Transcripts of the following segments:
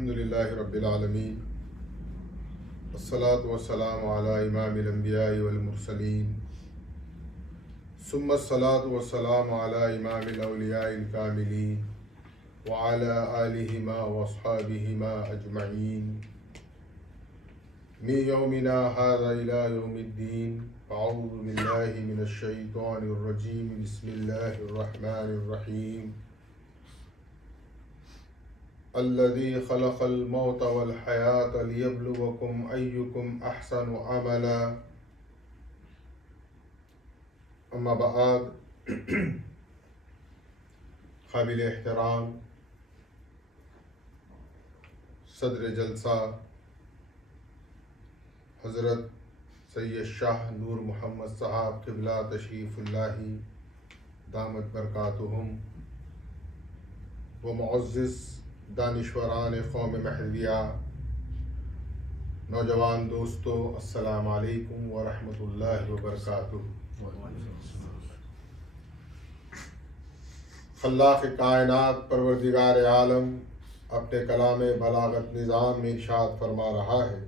الحمدللہ رب العالمین والصلاة والسلام علی امام الانبیاء والمرسلین ثم الصلاة والسلام علی امام الاولیاء الکاملین وعلی آلہما واصحابہما اجمعین من یومنا ھذا الی یوم الدین فاعوذ باللہ من الشیطان الرجیم بسم اللہ الرحمن الرحیم الذي خلق الموت والحياة ليبلوكم أيكم أحسن عملا اما بعد قابل احترام صدر جلسہ حضرت سید شاہ نور محمد صاحب قبلہ تشریف اللہ دامت برکاتہم و معزز دانشوران قوم مہدویہ، نوجوان دوستو، السلام علیکم ورحمۃ اللہ وبرکاتہ۔ خلاق کائنات پروردگار عالم اپنے کلام بلاغت نظام میں ارشاد فرما رہا ہے،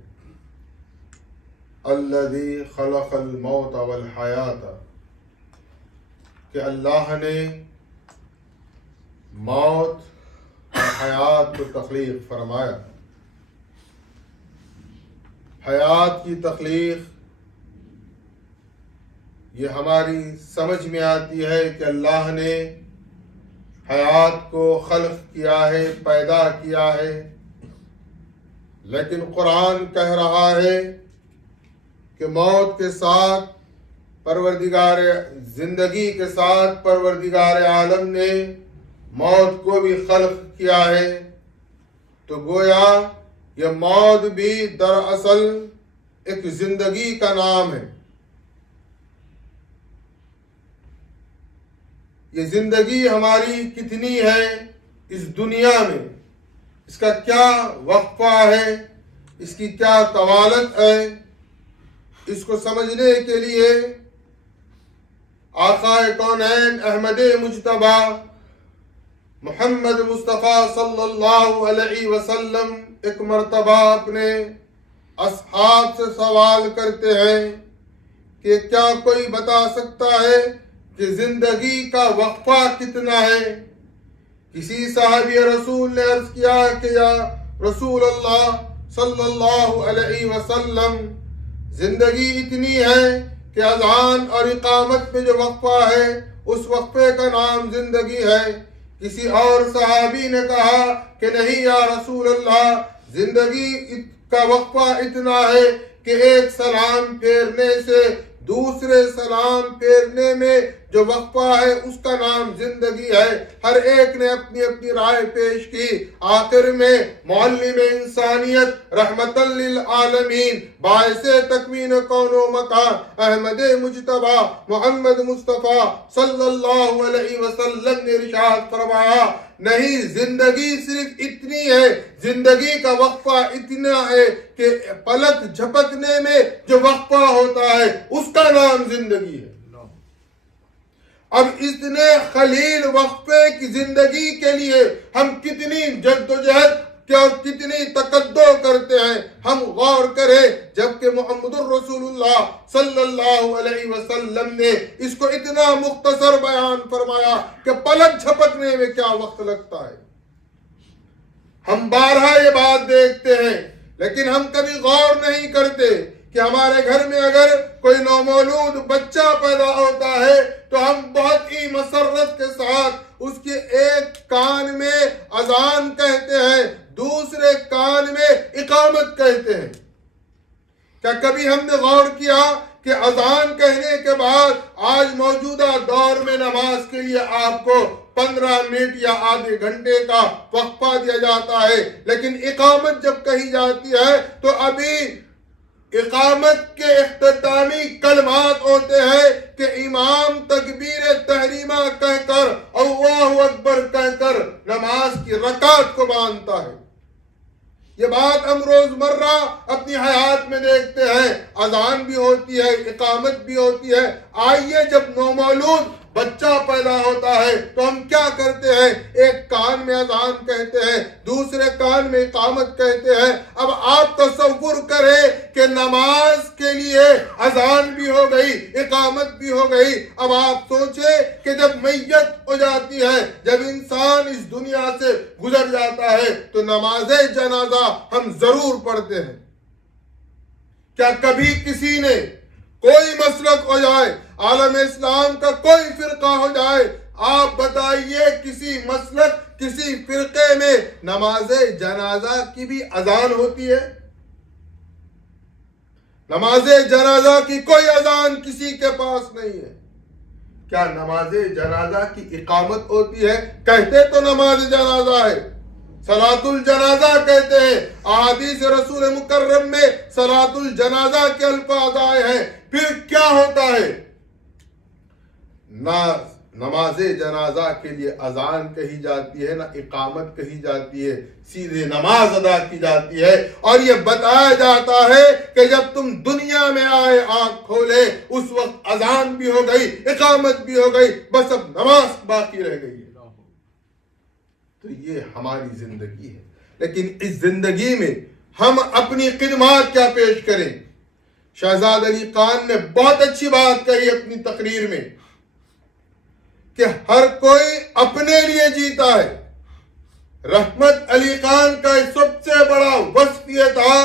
الذی خلق الموت والحیات، کہ اللہ نے موت اور حیات کو تخلیق فرمایا۔ حیات کی تخلیق یہ ہماری سمجھ میں آتی ہے کہ اللہ نے حیات کو خلق کیا ہے، پیدا کیا ہے، لیکن قرآن کہہ رہا ہے کہ موت کے ساتھ پروردگار زندگی کے ساتھ پروردگار عالم نے موت کو بھی خلق کیا ہے۔ تو گویا یہ موت بھی دراصل ایک زندگی کا نام ہے۔ یہ زندگی ہماری کتنی ہے اس دنیا میں، اس کا کیا وقفہ ہے، اس کی کیا طوالت ہے، اس کو سمجھنے کے لیے آقا کونین احمد مجتبیٰ محمد مصطفیٰ صلی اللہ علیہ وسلم ایک مرتبہ اپنے اصحاب سے سوال کرتے ہیں کہ کیا کوئی بتا سکتا ہے کہ زندگی کا وقفہ کتنا ہے؟ کسی صحابی رسول نے عرض کیا کہ یا رسول اللہ صلی اللہ علیہ وسلم، زندگی اتنی ہے کہ اذان اور اقامت میں جو وقفہ ہے اس وقفے کا نام زندگی ہے۔ کسی اور صحابی نے کہا کہ نہیں یا رسول اللہ، زندگی کا وقفہ اتنا ہے کہ ایک سلام پھیرنے سے دوسرے سلام پھیرنے میں جو وقفہ ہے اس کا نام زندگی ہے۔ ہر ایک نے اپنی اپنی رائے پیش کی۔ آخر میں معلم انسانیت رحمت للعالمین باعث تکوین کون و مکان احمد مجتبیٰ محمد مصطفیٰ صلی اللہ علیہ وسلم نے ارشاد فرمایا، نہیں، زندگی صرف اتنی ہے، زندگی کا وقفہ اتنا ہے کہ پلک جھپکنے میں جو وقفہ ہوتا ہے اس کا نام زندگی ہے۔ اب اتنے قلیل وقفے کی زندگی کے لیے ہم کتنی جد و جہد اور کتنی تقدو کرتے ہیں، ہم غور کریں، جبکہ محمد الرسول اللہ صلی اللہ علیہ وسلم نے اس کو اتنا مختصر بیان فرمایا کہ پلک جھپکنے میں کیا وقت لگتا ہے۔ ہم بارہا یہ بات دیکھتے ہیں، لیکن ہم کبھی غور نہیں کرتے کہ ہمارے گھر میں اگر کوئی نومولود بچہ پیدا ہوتا ہے تو ہم بہت ہی مسرت کے ساتھ اس کے ایک کان میں اذان کہتے ہیں، دوسرے کان میں اقامت کہتے ہیں۔ کیا کبھی ہم نے غور کیا کہ اذان کہنے کے بعد آج موجودہ دور میں نماز کے لیے آپ کو 15 منٹ یا آدھے گھنٹے کا وقفہ دیا جاتا ہے، لیکن اقامت جب کہی جاتی ہے تو ابھی اقامت کے اختتامی کلمات ہوتے ہیں کہ امام تکبیر تحریمہ کہہ کر اللہ اکبر کہہ کر نماز کی رکعت کو باندھتا ہے۔ یہ بات ہم روزمرہ اپنی حیات میں دیکھتے ہیں، اذان بھی ہوتی ہے، اقامت بھی ہوتی ہے۔ آئیے جب نومولود بچہ پیدا ہوتا ہے تو ہم کیا کرتے ہیں؟ ایک کان میں اذان کہتے ہیں، دوسرے کان میں اقامت کہتے ہیں۔ اب آپ تصور کریں کہ نماز کے لیے اذان بھی ہو گئی، اقامت بھی ہو گئی۔ اب آپ سوچیں کہ جب میت ہو جاتی ہے، جب انسان اس دنیا سے گزر جاتا ہے تو نماز جنازہ ہم ضرور پڑھتے ہیں۔ کیا کبھی کسی نے کوئی مسلک ہو جائے، عالم اسلام کا کوئی فرقہ ہو جائے، آپ بتائیے کسی مسلک کسی فرقے میں نماز جنازہ کی بھی اذان ہوتی ہے؟ نماز جنازہ کی کوئی اذان کسی کے پاس نہیں ہے۔ کیا نماز جنازہ کی اقامت ہوتی ہے؟ کہتے تو نماز جنازہ ہے، صلاۃ الجنازہ کہتے ہیں، احادیث رسول مکرم میں صلاۃ الجنازہ کے الفاظ آئے ہیں۔ پھر کیا ہوتا ہے؟ نہ نماز جنازہ کے لیے اذان کہی جاتی ہے، نہ اقامت کہی جاتی ہے، سیدھے نماز ادا کی جاتی ہے۔ اور یہ بتایا جاتا ہے کہ جب تم دنیا میں آئے، آنکھ کھولے، اس وقت اذان بھی ہو گئی، اقامت بھی ہو گئی، بس اب نماز باقی رہ گئی ہے۔ تو یہ ہماری زندگی ہے، لیکن اس زندگی میں ہم اپنی خدمات کیا پیش کریں؟ شہزاد علی خان نے بہت اچھی بات کہی اپنی تقریر میں کہ ہر کوئی اپنے لیے جیتا ہے۔ رحمت علی خان کا سب سے بڑا وصف یہ تھا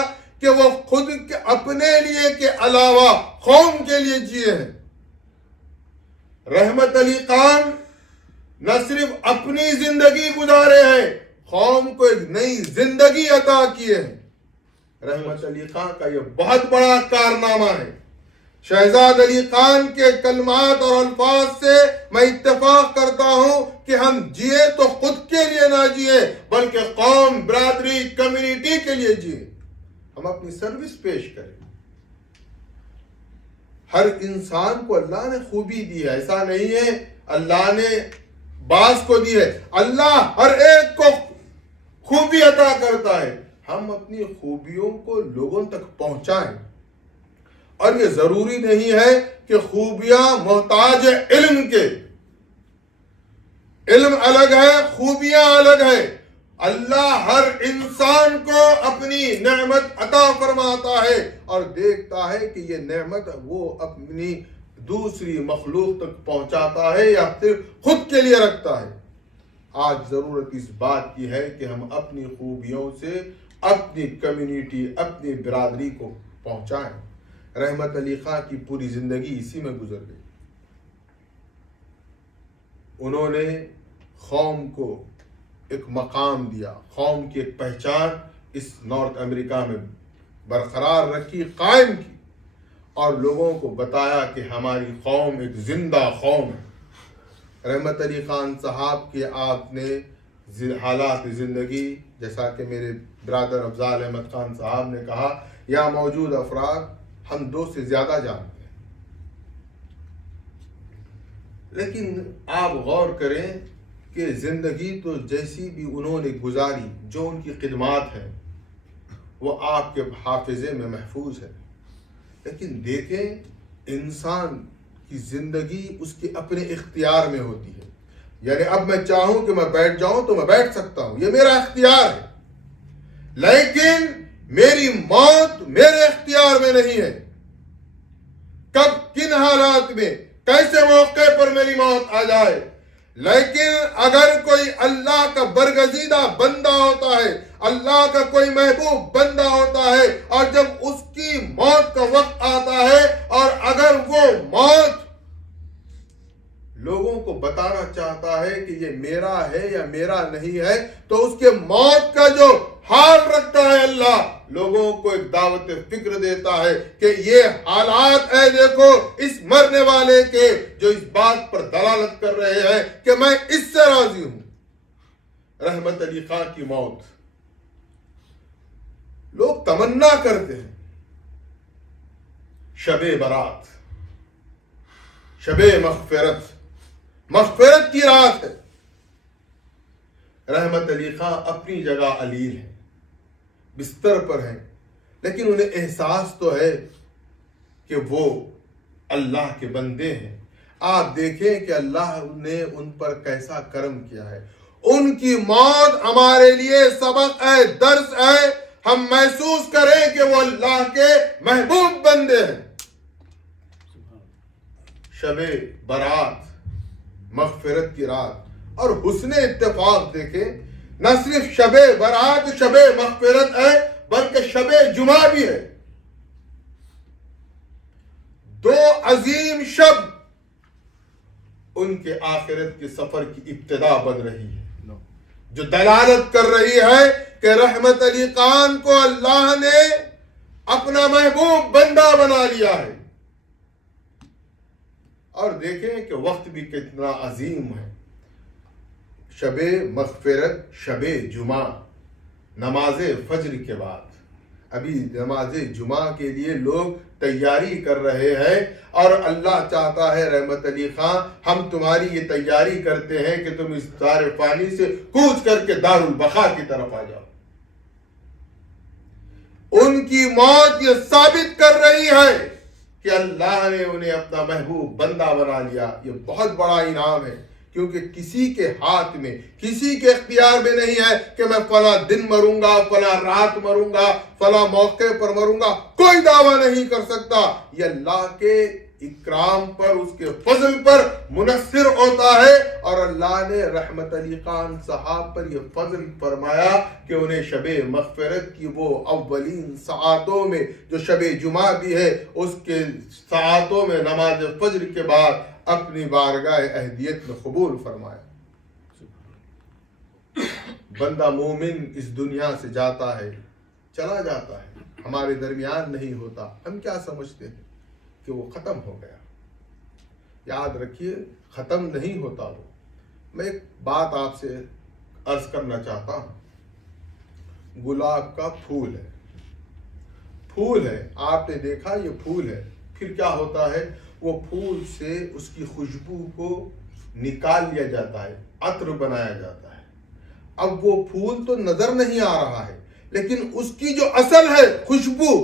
کہ وہ خود کے اپنے لیے کے علاوہ قوم کے لیے جیے ہیں۔ رحمت علی خان نہ صرف اپنی زندگی گزارے ہیں، قوم کو ایک نئی زندگی عطا کیے ہیں۔ رحمت علی خان کا یہ بہت بڑا کارنامہ ہے۔ شہزاد علی خان کے کلمات اور الفاظ سے میں اتفاق کرتا ہوں کہ ہم جیے تو خود کے لیے نہ جیے، بلکہ قوم، برادری، کمیونٹی کے لیے جیے۔ ہم اپنی سروس پیش کریں۔ ہر انسان کو اللہ نے خوبی دی ہے، ایسا نہیں ہے اللہ نے بعض کو دی ہے، اللہ ہر ایک کو خوبی عطا کرتا ہے۔ ہم اپنی خوبیوں کو لوگوں تک پہنچائیں، اور یہ ضروری نہیں ہے کہ خوبیاں محتاج علم کے۔ علم الگ ہے، خوبیاں الگ ہے۔ اللہ ہر انسان کو اپنی نعمت عطا فرماتا ہے اور دیکھتا ہے کہ یہ نعمت وہ اپنی دوسری مخلوق تک پہنچاتا ہے یا صرف خود کے لیے رکھتا ہے۔ آج ضرورت اس بات کی ہے کہ ہم اپنی خوبیوں سے اپنی کمیونٹی، اپنی برادری کو پہنچائیں۔ رحمت علی خان کی پوری زندگی اسی میں گزر گئی۔ انہوں نے قوم کو ایک مقام دیا، قوم کی ایک پہچان اس نارتھ امریکہ میں برقرار رکھی، قائم کی، اور لوگوں کو بتایا کہ ہماری قوم ایک زندہ قوم ہے۔ رحمت علی خان صاحب کے آپ نے حالات زندگی، جیسا کہ میرے برادر افضال احمد خان صاحب نے کہا، یا موجود افراد ہم 2 سے زیادہ جانتے ہیں، لیکن آپ غور کریں کہ زندگی تو جیسی بھی انہوں نے گزاری، جو ان کی خدمات ہیں وہ آپ کے حافظے میں محفوظ ہے، لیکن دیکھیں انسان کی زندگی اس کے اپنے اختیار میں ہوتی ہے۔ یعنی اب میں چاہوں کہ میں بیٹھ جاؤں تو میں بیٹھ سکتا ہوں، یہ میرا اختیار ہے، لیکن میری موت میرے اختیار میں نہیں ہے۔ کب، کن حالات میں، کیسے موقع پر میری موت آ جائے۔ لیکن اگر کوئی اللہ کا برگزیدہ بندہ ہوتا ہے، اللہ کا کوئی محبوب بندہ ہوتا ہے، اور جب اس کی موت کا وقت آتا ہے اور اگر وہ موت لوگوں کو بتانا چاہتا ہے کہ یہ میرا ہے یا میرا نہیں ہے، تو اس کے موت کا جو حال رکھتا ہے اللہ، لوگوں کو ایک دعوت فکر دیتا ہے کہ یہ حالات ہے، دیکھو اس مرنے والے کے، جو اس بات پر دلالت کر رہے ہیں کہ میں اس سے راضی ہوں۔ رحمت علی خان کی موت لوگ تمنا کرتے ہیں، شب برات، شب مغفرت کی رات ہے۔ رحمت علی خان اپنی جگہ علیل ہے، بستر پر ہیں، لیکن انہیں احساس تو ہے کہ وہ اللہ کے بندے ہیں۔ آپ دیکھیں کہ اللہ نے ان پر کیسا کرم کیا ہے. ان کی موت ہمارے لیے سبق ہے، درس ہے. ہم محسوس کریں کہ وہ اللہ کے محبوب بندے ہیں. شب برات، مغفرت کی رات اور حسن اتفاق دیکھیں. نہ صرف شب برات شب مغفرت ہے بلکہ شب جمعہ بھی ہے. دو عظیم شب ان کے آخرت کے سفر کی ابتدا بن رہی ہے، جو دلالت کر رہی ہے کہ رحمت علی خان کو اللہ نے اپنا محبوب بندہ بنا لیا ہے. اور دیکھیں کہ وقت بھی کتنا عظیم ہے. شب مغفرت، شب جمعہ، نماز فجر کے بعد. ابھی نماز جمعہ کے لیے لوگ تیاری کر رہے ہیں اور اللہ چاہتا ہے رحمت علی خان ہم تمہاری یہ تیاری کرتے ہیں کہ تم اس دار فانی سے کوچ کر کے دار البقا کی طرف آ جاؤ. ان کی موت یہ ثابت کر رہی ہے کہ اللہ نے انہیں اپنا محبوب بندہ بنا لیا. یہ بہت بڑا انعام ہے، کیونکہ کسی کے ہاتھ میں، کسی کے اختیار میں نہیں ہے کہ میں فلاں دن مروں گا، فلاں رات مروں گا، فلاں موقع پر مروں گا. کوئی دعویٰ نہیں کر سکتا. یہ اللہ کے اکرام پر، اس کے فضل پر منحصر ہوتا ہے. اور اللہ نے رحمت علی خان صاحب پر یہ فضل فرمایا کہ انہیں شب مغفرت کی وہ اولین ساعتوں میں، جو شب جمعہ بھی ہے، اس کے ساعتوں میں نماز فجر کے بعد اپنی بارگاہ اہدیت میں قبول فرمایا. بندہ مومن اس دنیا سے جاتا ہے، چلا جاتا ہے، ہمارے درمیان نہیں ہوتا. ہم کیا سمجھتے ہیں کہ وہ ختم ہو گیا. یاد رکھیے ختم نہیں ہوتا وہ. میں ایک بات آپ سے عرض کرنا چاہتا ہوں. گلاب کا پھول ہے، پھول ہے، آپ نے دیکھا یہ پھول ہے. پھر کیا ہوتا ہے؟ وہ پھول سے اس کی خوشبو کو نکال لیا جاتا ہے، عطر بنایا جاتا ہے. اب وہ پھول تو نظر نہیں آ رہا ہے، لیکن اس کی جو اصل ہے خوشبو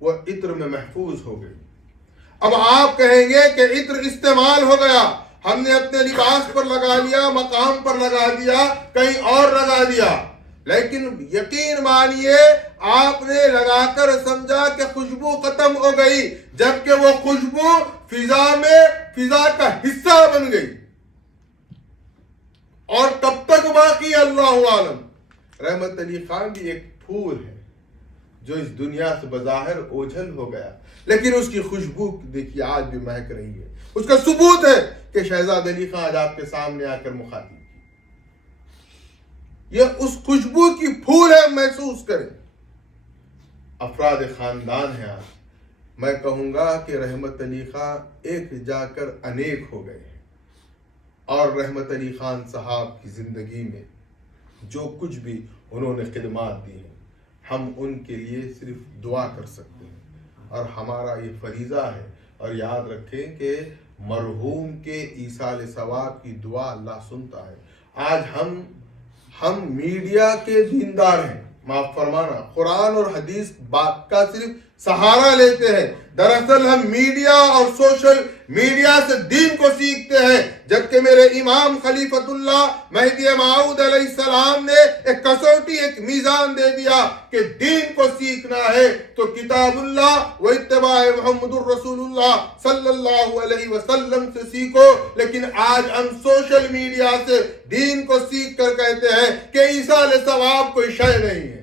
وہ عطر میں محفوظ ہو گئی. اب آپ کہیں گے کہ عطر استعمال ہو گیا، ہم نے اپنے لباس پر لگا لیا، مقام پر لگا دیا، کہیں اور لگا دیا. لیکن یقین مانیے آپ نے لگا کر سمجھا کہ خوشبو ختم ہو گئی، جبکہ وہ خوشبو فضا کا حصہ بن گئی. اور کب تک باقی اللہ عالم. رحمت علی خان بھی ایک پھول ہے جو اس دنیا سے بظاہر اوجھل ہو گیا، لیکن اس کی خوشبو دیکھیے آج بھی مہک رہی ہے. اس کا ثبوت ہے کہ شہزاد علی خان آج آپ کے سامنے آ کر مخاطب کی. یہ اس خوشبو کی پھول ہے، محسوس کریں. افراد خاندان ہیں. آج میں کہوں گا کہ رحمت علی خان ایک جا کر انیک ہو گئے ہیں. اور رحمت علی خان صاحب کی زندگی میں جو کچھ بھی انہوں نے خدمات دی ہیں، ہم ان کے لیے صرف دعا کر سکتے ہیں. اور ہمارا یہ فریضہ ہے. اور یاد رکھیں کہ مرحوم کے ایصال ثواب کی دعا اللہ سنتا ہے. آج ہم میڈیا کے دیندار ہیں، معاف فرمانا، قرآن اور حدیث بات کا صرف سہارا لیتے ہیں. دراصل ہم میڈیا اور سوشل میڈیا سے دین کو سیکھتے ہیں، جبکہ میرے امام خلیفۃ اللہ مہدی موعود علیہ السلام نے ایک کسوٹی، ایک میزان دے دیا کہ دین کو سیکھنا ہے تو کتاب اللہ و اتباع محمد الرسول اللہ صلی اللہ علیہ وسلم سے سیکھو. لیکن آج ہم سوشل میڈیا سے دین کو سیکھ کر کہتے ہیں کہ ایصال ثواب کوئی شے نہیں ہے.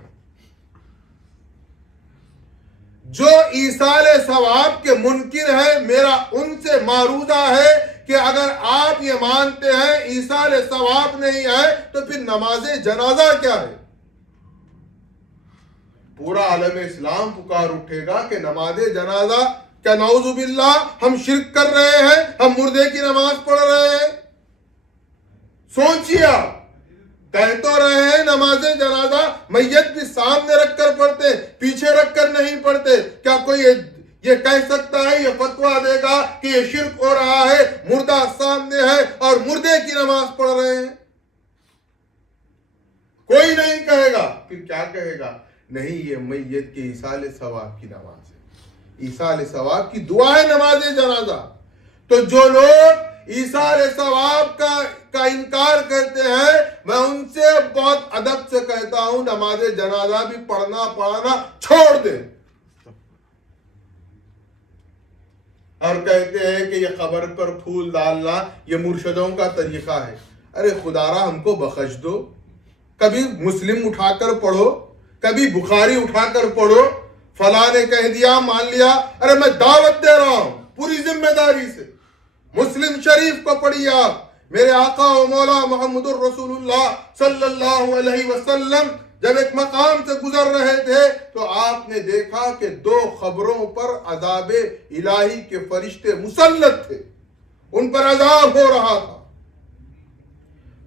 جو ایصال ثواب کے منکر ہے، میرا ان سے معروضہ ہے کہ اگر آپ یہ مانتے ہیں ایصال ثواب نہیں ہے تو پھر نماز جنازہ کیا ہے؟ پورا عالم اسلام پکار اٹھے گا کہ نماز جنازہ کیا نعوذ باللہ ہم شرک کر رہے ہیں، ہم مردے کی نماز پڑھ رہے ہیں. سوچیے آپ، کہہ تو رہے ہیں نماز جنازہ میت بھی سامنے رکھ کر پڑھتے، پیچھے رکھ کر نہیں پڑھتے. کیا کوئی یہ کہہ سکتا ہے، یہ فتویٰ دے گا کہ یہ شرک ہو رہا ہے، مردہ سامنے ہے اور مردے کی نماز پڑھ رہے ہیں؟ کوئی نہیں کہے گا. پھر کیا کہے گا؟ نہیں، یہ میت کے ایصال ثواب کی نماز ہے، ایصال ثواب کی دعا ہے نماز جنازہ. تو جو لوگ ایثار ثواب کا انکار کرتے ہیں، میں ان سے بہت ادب سے کہتا ہوں نماز جنازہ بھی پڑھنا چھوڑ دیں، اور کہتے ہیں کہ یہ قبر پر پھول ڈالنا یہ مرشدوں کا طریقہ ہے۔ ارے خدارا ہم کو بخش دو، کبھی مسلم اٹھا کر پڑھو، کبھی بخاری اٹھا کر پڑھو، فلاں نے کہہ دیا مان لیا۔ ارے میں دعوت دے رہا ہوں پوری ذمہ داری سے، مسلم شریف کو پڑھیے آپ۔ میرے آقا و مولا محمد الرسول اللہ صلی اللہ علیہ وسلم جب ایک مقام سے گزر رہے تھے تو آپ نے دیکھا کہ 2 قبروں پر عذاب الہی کے فرشتے مسلط تھے، ان پر عذاب ہو رہا تھا۔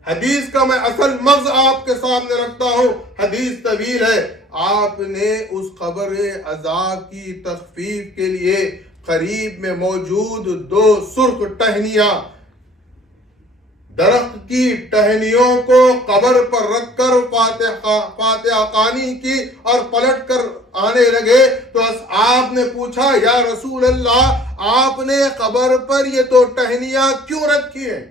حدیث کا میں اصل مغز آپ کے سامنے رکھتا ہوں، حدیث طویل ہے۔ آپ نے اس قبر عذاب کی تخفیف کے لیے قریب میں موجود 2 سرخ ٹہنیاں، درخت کی ٹہنیوں کو قبر پر رکھ کر فاتحہ خوانی کی اور پلٹ کر آنے لگے تو آپ نے پوچھا یا رسول اللہ آپ نے قبر پر یہ 2 ٹہنیاں کیوں رکھی ہیں؟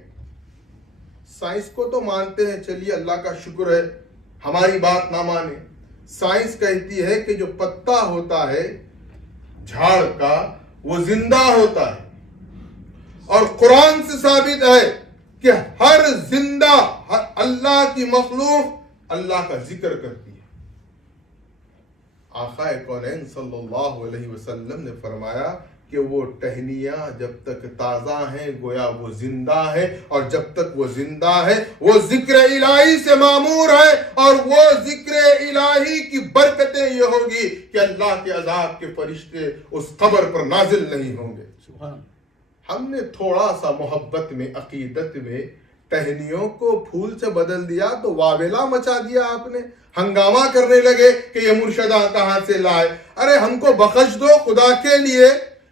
سائنس کو تو مانتے ہیں، چلیے اللہ کا شکر ہے، ہماری بات نہ مانے۔ سائنس کہتی ہے کہ جو پتا ہوتا ہے جھاڑ کا وہ زندہ ہوتا ہے، اور قرآن سے ثابت ہے کہ ہر زندہ اللہ کی مخلوق اللہ کا ذکر کرتی ہے۔ آقا کونین صلی اللہ علیہ وسلم نے فرمایا کہ وہ ٹہنیاں جب تک تازہ ہیں گویا وہ زندہ ہے، اور جب تک وہ زندہ ہے وہ ذکر الہی سے معمور ہے، اور وہ ذکر الہی کی برکتیں یہ ہوگی کہ اللہ کے عذاب کے فرشتے اس قبر پر نازل نہیں ہوں گے۔ ہم نے تھوڑا سا محبت میں عقیدت میں ٹہنیوں کو پھول سے بدل دیا تو واویلا مچا دیا، آپ نے ہنگامہ کرنے لگے کہ یہ مرشدہ کہاں سے لائے۔ ارے ہم کو بخش دو خدا کے لیے،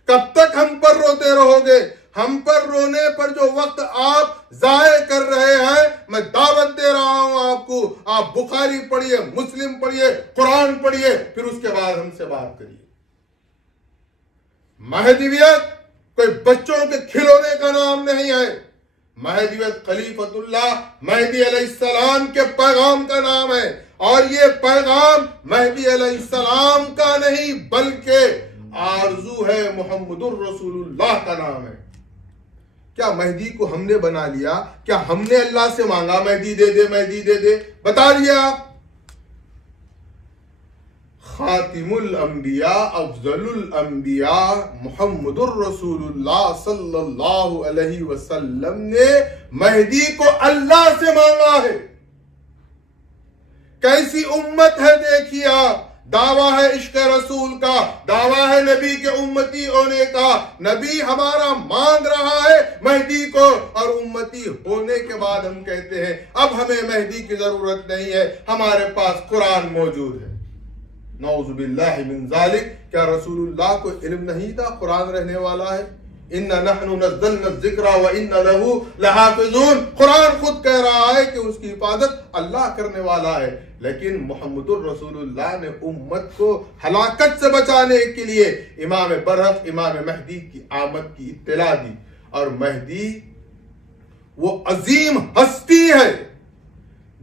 کب تک ہم پر روتے رہو گے؟ ہم پر رونے پر جو وقت آپ ضائع کر رہے ہیں، میں دعوت دے رہا ہوں آپ کو، آپ بخاری پڑھیے، مسلم پڑھیے، قرآن پڑھیے، پھر اس کے بعد ہم سے بات کریے۔ مہدویت کوئی بچوں کے کھلونے کا نام نہیں ہے، مہدویت خلیفۃ اللہ مہدی علیہ السلام کے پیغام کا نام ہے، اور یہ پیغام مہدی علیہ السلام کا نہیں بلکہ آرزو ہے محمد الرسول اللہ کا نام ہے۔ کیا مہدی کو ہم نے بنا لیا؟ کیا ہم نے اللہ سے مانگا مہدی دے دے مہدی دے دے؟ بتا دیا آپ، خاتم الانبیاء افضل الانبیاء محمد الرسول اللہ صلی اللہ علیہ وسلم نے مہدی کو اللہ سے مانگا ہے۔ کیسی امت ہے دیکھیے آپ، دعویٰ ہے عشق رسول کا، دعویٰ ہے نبی کے امتی ہونے کا، نبی ہمارا مانگ رہا ہے مہدی کو، اور امتی ہونے کے بعد ہم کہتے ہیں اب ہمیں مہدی کی ضرورت نہیں ہے، ہمارے پاس قرآن موجود ہے۔ نعوذ باللہ من ذالک، کیا رسول اللہ کو علم نہیں تھا قرآن رہنے والا ہے؟ اِنَّا نَحْنُ نَزَّلْنَا الذِّكْرَ وَإِنَّا لَهُ لَحَافِظُونَ، قرآن خود کہہ رہا ہے کہ اس کی حفاظت اللہ کرنے والا ہے، لیکن محمد الرسول اللہ نے امت کو ہلاکت سے بچانے کے لیے امام برحق امام مہدی کی آمد کی اطلاع دی، اور مہدی وہ عظیم ہستی ہے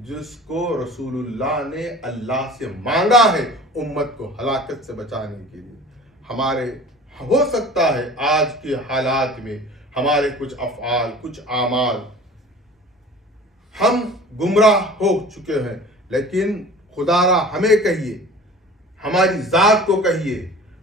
جس کو رسول اللہ نے اللہ سے مانگا ہے امت کو ہلاکت سے بچانے کے لیے۔ ہمارے ہو سکتا ہے آج کے حالات میں ہمارے کچھ افعال کچھ اعمال ہم گمراہ ہو چکے ہیں، لیکن خدا را ہمیں کہیے، ہماری ذات کو کہیے،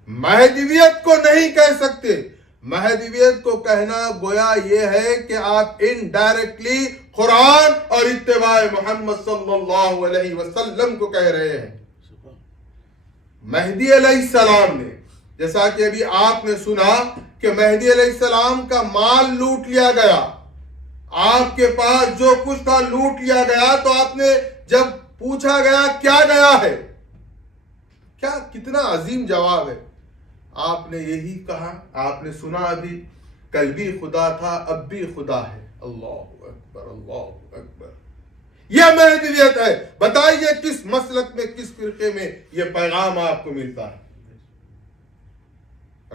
مہدویت کو نہیں کہہ سکتے۔ مہدویت کو کہنا گویا یہ ہے کہ آپ انڈائریکٹلی قرآن اور اتباع محمد صلی اللہ علیہ وسلم کو کہہ رہے ہیں۔ مہدی علیہ السلام نے، جیسا کہ ابھی آپ نے سنا کہ مہدی علیہ السلام کا مال لوٹ لیا گیا، آپ کے پاس جو کچھ تھا لوٹ لیا گیا، تو آپ نے جب پوچھا گیا کیا گیا ہے، کیا کتنا عظیم جواب ہے، آپ نے یہی کہا، آپ نے سنا ابھی، کل بھی خدا تھا اب بھی خدا ہے۔ اللہ اکبر اللہ اکبر، یہ مہدویت ہے۔ بتائیے کس مسلک میں کس فرقے میں یہ پیغام آپ کو ملتا ہے؟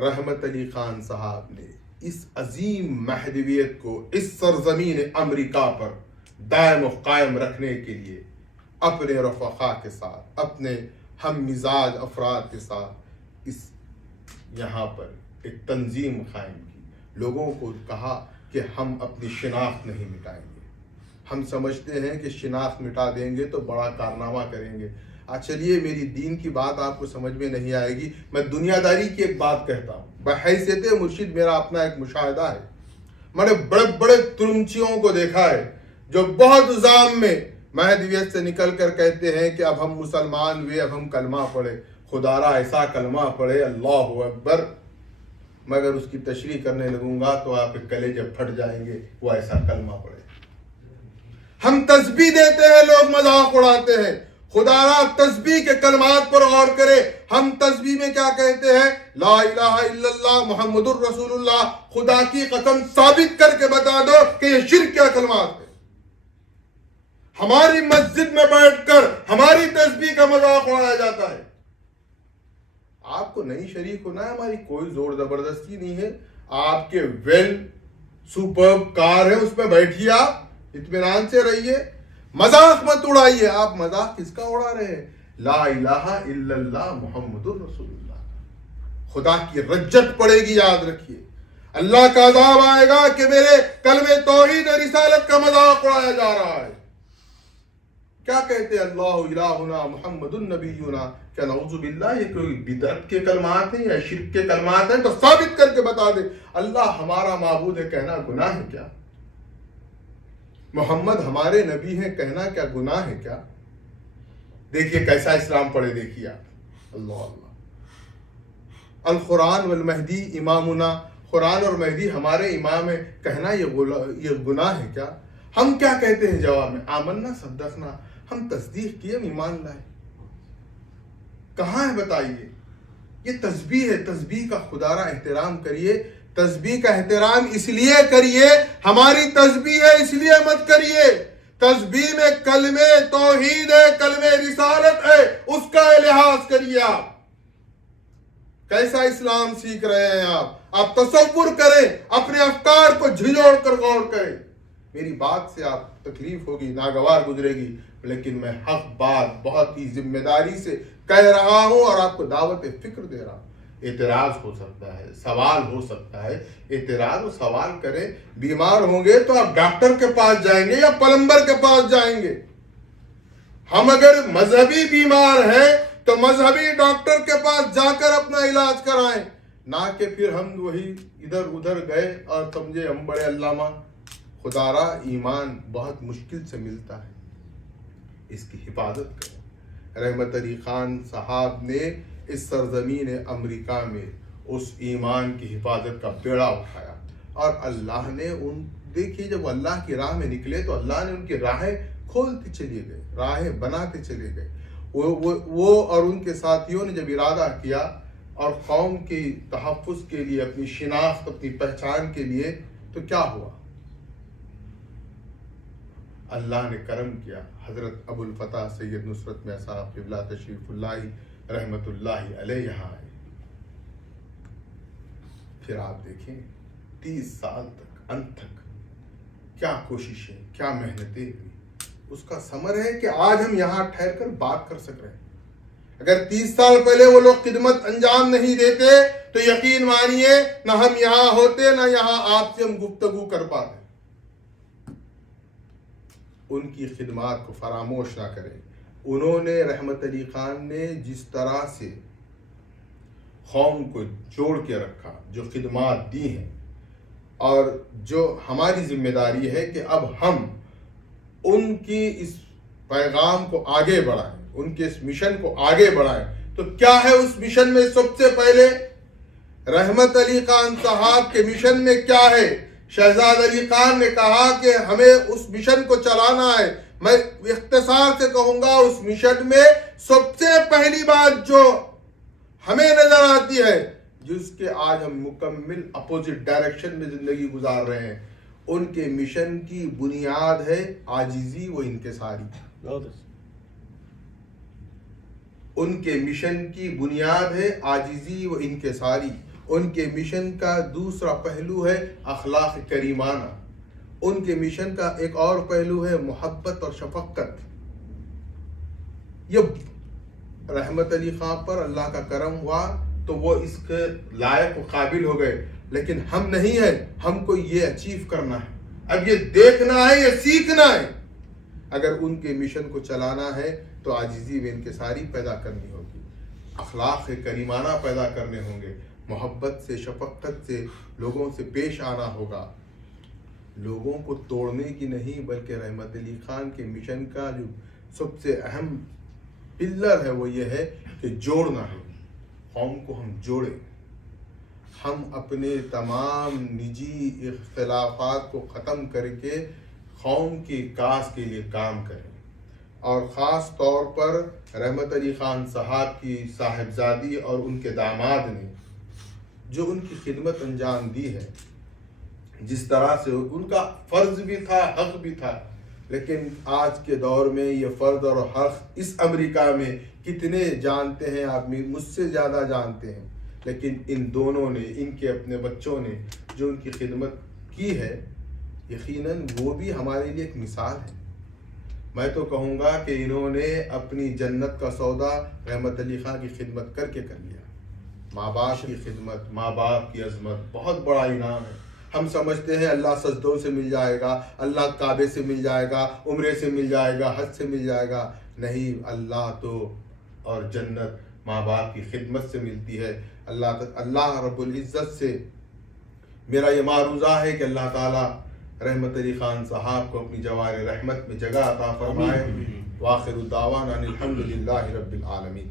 رحمت علی خان صاحب نے اس عظیم مہدویت کو اس سرزمین امریکہ پر دائم و قائم رکھنے کے لیے اپنے رفقا کے ساتھ، اپنے ہم مزاج افراد کے ساتھ اس یہاں پر ایک تنظیم قائم کی، لوگوں کو کہا کہ ہم اپنی شناخت نہیں مٹائیں گے، ہم سمجھتے ہیں کہ شناخت مٹا دیں گے تو بڑا کارنامہ کریں گے۔ چلیے میری دین کی بات آپ کو سمجھ میں نہیں آئے گی، میں دنیا داری کی ایک بات کہتا ہوں۔ بحیثیت مرشد میرا اپنا ایک مشاہدہ ہے، میں نے بڑے بڑے ترمچیوں کو دیکھا ہے جو بہت عزام میں مہدویت سے نکل کر کہتے ہیں کہ اب ہم مسلمان ہوئے، اب ہم کلمہ پڑھے، خدا را ایسا کلمہ پڑھے اللہ اکبر، مگر اس کی تشریح کرنے لگوں گا تو آپ کے کلے جب پھٹ جائیں گے، وہ ایسا کلمہ پڑھے۔ ہم تسبیح دیتے ہیں، لوگ مذاق اڑاتے ہیں، خدا را تسبیح کے کلمات پر غور کرے، ہم تسبیح میں کیا کہتے ہیں؟ لا الہ الا اللہ محمد الرسول اللہ۔ خدا کی قسم ثابت کر کے بتا دو کہ یہ شرک کیا کلمات ہے۔ ہماری مسجد میں بیٹھ کر ہماری تسبیح کا مذاق اڑایا جاتا ہے۔ آپ کو نہیں شریک ہونا ہے، ہماری کوئی زور زبردستی نہیں ہے، آپ کے ویل سپرب کار ہے، اس میں بیٹھیے، آپ اطمینان سے رہیے، مذاق مت اڑائیے۔ آپ مذاق کس کا اڑا رہے ہیں؟ لا الہ الا اللہ محمد الرسول اللہ۔ خدا کی رجت پڑے گی، یاد رکھیے، اللہ کا عذاب آئے گا کہ میرے کلمہ توحید اور رسالت کا مذاق اڑایا جا رہا ہے۔ کیا کہتے ہیں؟ اللہ الہنا محمد النبینا، کیا نعوذ باللہ یہ کوئی بدعت کے کلمات ہیں یا شرک کے کلمات ہیں؟ تو ثابت کر کے بتا دے، اللہ ہمارا معبود ہے کہنا گناہ ہے کیا؟ محمد ہمارے نبی ہیں کہنا کیا گناہ ہے کیا؟ دیکھیے کیسا اسلام پڑھے، دیکھیے آپ، اللہ اللہ۔ القرآن والمہدی امامنا، قرآن اور مہدی ہمارے امام ہیں کہنا یہ گناہ ہے کیا؟ ہم کیا کہتے ہیں جواب میں؟ آمنا صدقنا، ہم تصدیق کیے، ہم ایمان لائے۔ کہاں ہے بتائیے؟ یہ تسبیح ہے، تسبیح کا خدا را احترام کریے، تسبیح کا احترام اس لیے کریے، ہماری تسبیح ہے اس لیے مت کریے۔ تسبیح میں کلمہ توحید ہے، کلمہ رسالت ہے، اس کا لحاظ کریے۔ آپ کیسا اسلام سیکھ رہے ہیں؟ آپ تصور کریں، اپنے افکار کو جھنجھوڑ کر غور کریں۔ میری بات سے آپ تکلیف ہوگی، ناگوار گزرے گی، لیکن میں حق بات بہت ہی ذمہ داری سے کہہ رہا ہوں اور آپ کو دعوت فکر دے رہا ہوں۔ اعتراض ہو سکتا ہے، سوال ہو سکتا ہے، اعتراض و سوال کریں۔ بیمار ہوں گے تو آپ ڈاکٹر کے پاس جائیں گے یا پلمبر کے پاس جائیں گے؟ ہم اگر مذہبی بیمار ہیں تو مذہبی ڈاکٹر کے پاس جا کر اپنا علاج کرائیں، نہ کہ پھر ہم وہی ادھر ادھر گئے اور سمجھے ہم بڑے علامہ۔ خدا را ایمان بہت مشکل سے ملتا ہے، اس کی حفاظت کریں۔ رحمت علی خان صاحب نے اس سرزمین امریکہ میں اس ایمان کی حفاظت کا بیڑا اٹھایا، اور اللہ نے دیکھیے جب اللہ کی راہ میں نکلے تو اللہ نے ان کی راہیں کھولتے چلے گئے، راہیں بناتے چلے گئے۔ وہ اور ان کے ساتھیوں نے جب ارادہ کیا اور قوم کی تحفظ کے لیے، اپنی شناخت، اپنی پہچان کے لیے، تو کیا ہوا؟ اللہ نے کرم کیا، حضرت ابو الفتح سید نصرت میاں صاحب قبلہ تشریف اللہ رحمت اللہ علیہ یہاں آئے۔ پھر آپ دیکھیں 30 سال تک، انت تک کیا کوششیں، کیا محنتیں ہوئی، اس کا ثمر ہے کہ آج ہم یہاں ٹھہر کر بات کر سک رہے ہیں۔ اگر 30 سال پہلے وہ لوگ خدمت انجام نہیں دیتے تو یقین مانیے نہ ہم یہاں ہوتے، نہ یہاں آپ سے ہم گفتگو کر پاتے۔ ان کی خدمات کو فراموش نہ کریں۔ انہوں نے، رحمت علی خان نے جس طرح سے قوم کو جوڑ کے رکھا، جو خدمات دی ہیں، اور جو ہماری ذمہ داری ہے کہ اب ہم ان کی اس پیغام کو آگے بڑھائیں، ان کے اس مشن کو آگے بڑھائیں۔ تو کیا ہے اس مشن میں؟ سب سے پہلے رحمت علی خان صاحب کے مشن میں کیا ہے؟ شہزاد علی خان نے کہا کہ ہمیں اس مشن کو چلانا ہے۔ میں اختصار سے کہوں گا، اس مشن میں سب سے پہلی بات جو ہمیں نظر آتی ہے، جس کے آج ہم مکمل اپوزٹ ڈائریکشن میں زندگی گزار رہے ہیں، ان کے مشن کی بنیاد ہے عاجزی و انکساری۔ ان کے مشن کی بنیاد ہے عاجزی و انکساری۔ ان کے مشن کا دوسرا پہلو ہے اخلاق کریمانہ، ان کے مشن کا ایک اور پہلو ہے محبت اور شفقت۔ یہ رحمت علی خان پر اللہ کا کرم ہوا تو وہ اس کے لائق و قابل ہو گئے، لیکن ہم نہیں ہیں، ہم کو یہ اچیو کرنا ہے، اب یہ دیکھنا ہے، یہ سیکھنا ہے۔ اگر ان کے مشن کو چلانا ہے تو عاجزی و انکساری پیدا کرنی ہوگی، اخلاق کریمانہ پیدا کرنے ہوں گے، محبت سے شفقت سے لوگوں سے پیش آنا ہوگا، لوگوں کو توڑنے کی نہیں بلکہ رحمت علی خان کے مشن کا جو سب سے اہم پلر ہے وہ یہ ہے کہ جوڑنا ہے، قوم کو ہم جوڑیں، ہم اپنے تمام نجی اختلافات کو ختم کر کے قوم کی کاس کے لیے کام کریں، اور خاص طور پر رحمت علی خان صاحب کی صاحبزادی اور ان کے داماد نے جو ان کی خدمت انجام دی ہے، جس طرح سے ان کا فرض بھی تھا، حق بھی تھا، لیکن آج کے دور میں یہ فرض اور حق اس امریکہ میں کتنے جانتے ہیں؟ آپ مجھ سے زیادہ جانتے ہیں، لیکن ان دونوں نے، ان کے اپنے بچوں نے جو ان کی خدمت کی ہے، یقیناً وہ بھی ہمارے لیے ایک مثال ہے۔ میں تو کہوں گا کہ انہوں نے اپنی جنت کا سودا رحمت علی خان کی خدمت کر کے کر لیا۔ ماں باپ کی خدمت، ماں باپ کی عظمت بہت بڑا انعام ہے۔ ہم سمجھتے ہیں اللہ سجدوں سے مل جائے گا، اللہ کعبے سے مل جائے گا، عمرے سے مل جائے گا، حج سے مل جائے گا، نہیں، اللہ تو اور جنت ماں باپ کی خدمت سے ملتی ہے۔ اللہ رب العزت سے میرا یہ معروضہ ہے کہ اللہ تعالیٰ رحمت علی خان صاحب کو اپنی جوار رحمت میں جگہ عطا فرمائے۔ وآخر دعوانا الحمد للہ رب العالمین۔